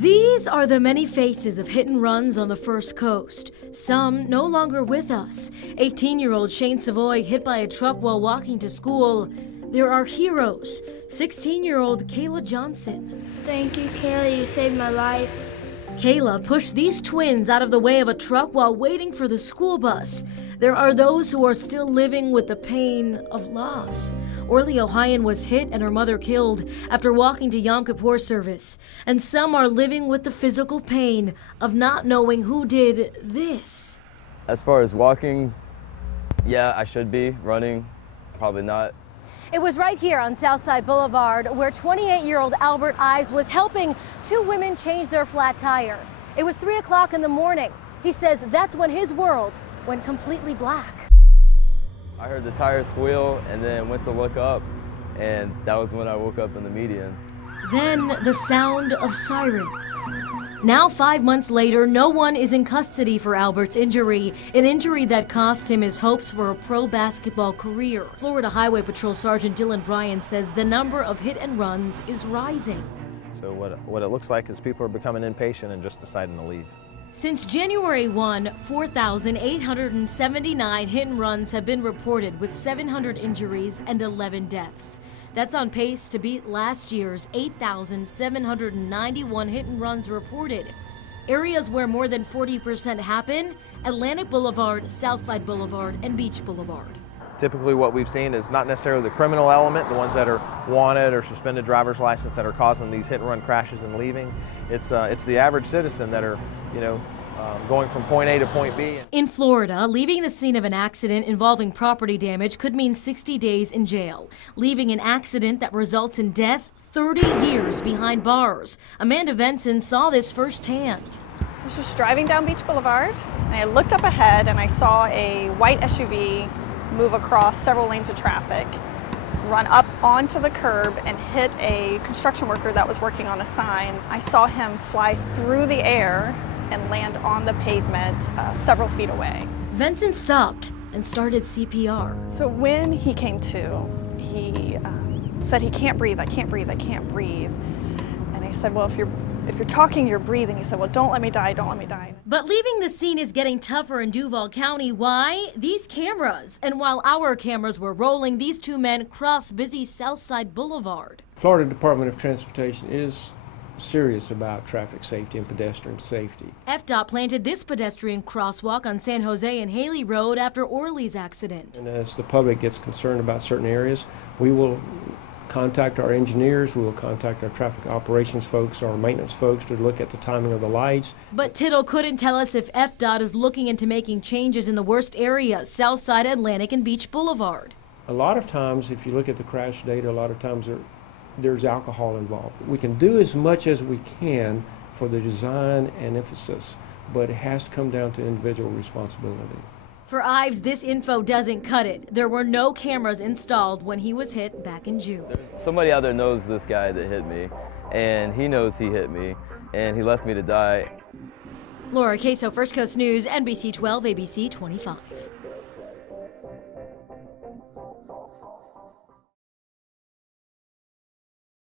These are the many faces of hit and runs on the First Coast. Some no longer with us. 18-year-old Shane Savoy hit by a truck while walking to school. There are heroes. 16-year-old Kayla Johnson. Thank you, Kayla. You saved my life. Kayla pushed these twins out of the way of a truck while waiting for the school bus. There are those who are still living with the pain of loss. Orly Ohian was hit and her mother killed after walking to Yom Kippur service. And some are living with the physical pain of not knowing who did this. As far as walking, yeah, I should be. Running, probably not. It was right here on Southside Boulevard where 28-year-old Albert Ives was helping two women change their flat tire. It was 3 o'clock in the morning. He says that's when his world went completely black. I heard the tire squeal and then went to look up, and that was when I woke up in the median. Then the sound of sirens. Now 5 months later, no one is in custody for Albert's injury, an injury that cost him his hopes for a pro basketball career. Florida Highway Patrol Sergeant Dylan Bryan says the number of hit and runs is rising. So what it looks like is people are becoming impatient and just deciding to leave. Since January 1, 4,879 hit and runs have been reported with 700 injuries and 11 deaths. That's on pace to beat last year's 8,791 hit and runs reported. Areas where more than 40% happen: Atlantic Boulevard, Southside Boulevard, and Beach Boulevard. Typically what we've seen is not necessarily the criminal element, the ones that are wanted or suspended driver's license that are causing these hit and run crashes and leaving. It's the average citizen that are, going from point A to point B. In Florida, leaving the scene of an accident involving property damage could mean 60 days in jail. Leaving an accident that results in death, 30 years behind bars. Amanda Venson saw this firsthand. I was just driving down Beach Boulevard, and I looked up ahead and I saw a white SUV move across several lanes of traffic, run up onto the curb and hit a construction worker that was working on a sign. I saw him fly through the air and land on the pavement several feet away. Venson stopped and started CPR. So when he came to, he said he can't breathe, I can't breathe, I can't breathe. And I said, well, if you're talking, you're breathing. He said, well, don't let me die, don't let me die. But leaving the scene is getting tougher in Duval County. Why? These cameras. And while our cameras were rolling, these two men crossed busy Southside Boulevard. Florida Department of Transportation is serious about traffic safety and pedestrian safety. FDOT planted this pedestrian crosswalk on San Jose and Haley Road after Orly's accident. And as the public gets concerned about certain areas, we will contact our engineers, we will contact our traffic operations folks, our maintenance folks to look at the timing of the lights. But Tittle couldn't tell us if FDOT is looking into making changes in the worst areas, Southside, Atlantic, and Beach Boulevard. A lot of times, if you look at the crash data, a lot of times there's alcohol involved. We can do as much as we can for the design and emphasis, but it has to come down to individual responsibility. For Ives, this info doesn't cut it. There were no cameras installed when he was hit back in June. Somebody out there knows this guy that hit me, and he knows he hit me, and he left me to die. Laura Queso, First Coast News, NBC 12, ABC 25.